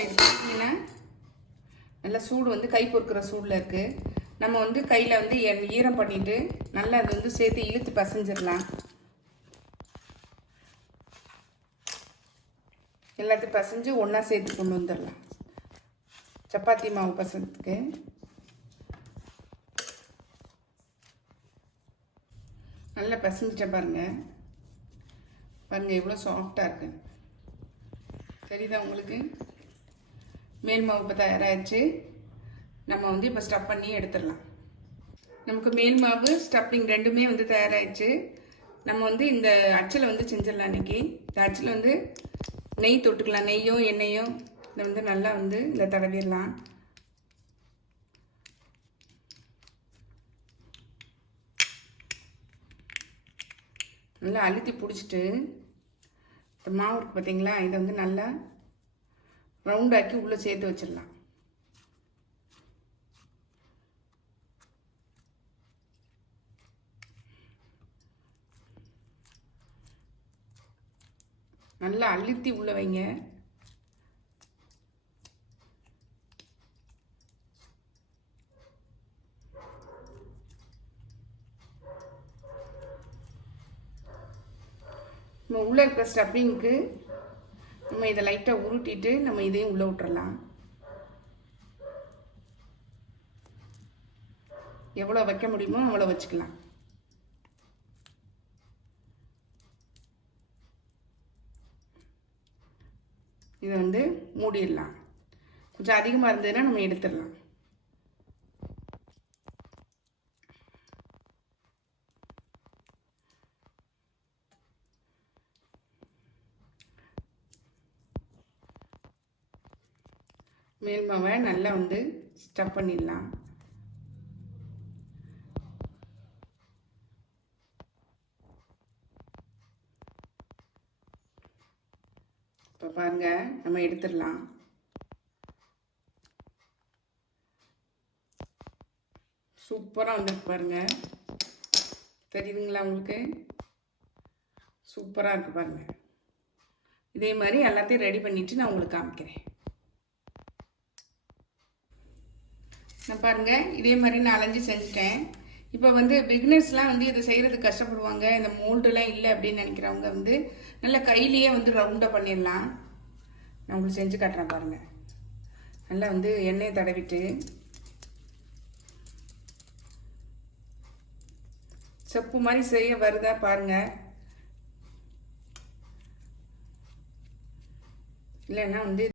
இது பார்த்தீங்கன்னா நல்லா சூடு வந்து கை பொறுக்கிற சூடில் இருக்குது நம்ம வந்து கையில் வந்து ஈரம் பண்ணிவிட்டு நல்லா அது வந்து சேர்த்து இழுத்து பசைஞ்சிடலாம். எல்லாத்தையும் பசைஞ்சு ஒன்றா சேர்த்து கொண்டு வந்துடலாம். சப்பாத்தி மாவு பசத்துக்கு நல்லா பசஞ்சிட்டேன் பாருங்கள் பாருங்கள் எவ்வளோ சாஃப்டாக இருக்குது சரிதான் உங்களுக்கு? மேல் மாவு இப்போ தயாராகிடுச்சு நம்ம வந்து இப்போ ஸ்டஃப் பண்ணி எடுத்துடலாம். நமக்கு மேல் மாவு ஸ்டஃப்பிங் ரெண்டுமே வந்து தயாராகிடுச்சு நம்ம வந்து இந்த அச்சில் வந்து செஞ்சிடலாம் இன்றைக்கி இந்த அச்சில் வந்து நெய் தொட்டுக்கலாம். நெய்யோ எண்ணெயோ இதை வந்து நல்லா வந்து இதை தடவிடலாம். நல்லா அழுத்தி பிடிச்சிட்டு இந்த மாவு இருக்குது பார்த்தீங்களா இதை வந்து நல்லா ரவுண்டாக்கி உள்ளே சேர்த்து வச்சிடலாம். நல்லா அழுத்தி உள்ளே வைங்க. நம்ம உள்ளே இருக்கிற ஸ்டப்பிங்க்கு நம்ம இதை லைட்டாக உருட்டிட்டு நம்ம இதையும் உள்ளே விட்டுறலாம். எவ்வளோ வைக்க முடியுமோ அவ்வளோ வச்சுக்கலாம். இதை வந்து மூடிடலாம். கொஞ்சம் அதிகமாக இருந்ததுன்னா நம்ம எடுத்துடலாம். மேல் மாவை நல்லா வந்து ஸ்டப் பண்ணிடலாம். இப்போ பாருங்க நம்ம எடுத்துடலாம். சூப்பராக வந்துருக்கு பாருங்க. தெரியுதுங்களா உங்களுக்கு? சூப்பராக இருக்குது பாருங்க. இதே மாதிரி எல்லாத்தையும் ரெடி பண்ணிவிட்டு நான் உங்களுக்கு காமிக்கிறேன். நான் பாருங்கள் இதே மாதிரி நான் அலைஞ்சு செஞ்சுட்டேன். இப்போ வந்து பிகினர்ஸ்லாம் வந்து இதை செய்கிறதுக்கு கஷ்டப்படுவாங்க இந்த மோல்டுலாம் இல்லை அப்படின்னு நினைக்கிறவங்க வந்து நல்லா கையிலேயே வந்து ரவுண்டாக பண்ணிடலாம். நான் உங்களுக்கு செஞ்சு காட்டுறேன் பாருங்கள் நல்லா வந்து எண்ணெயை தடவிட்டு. செப்பு மாதிரி செய்ய வருதா பாருங்கள் இல்லைன்னா வந்து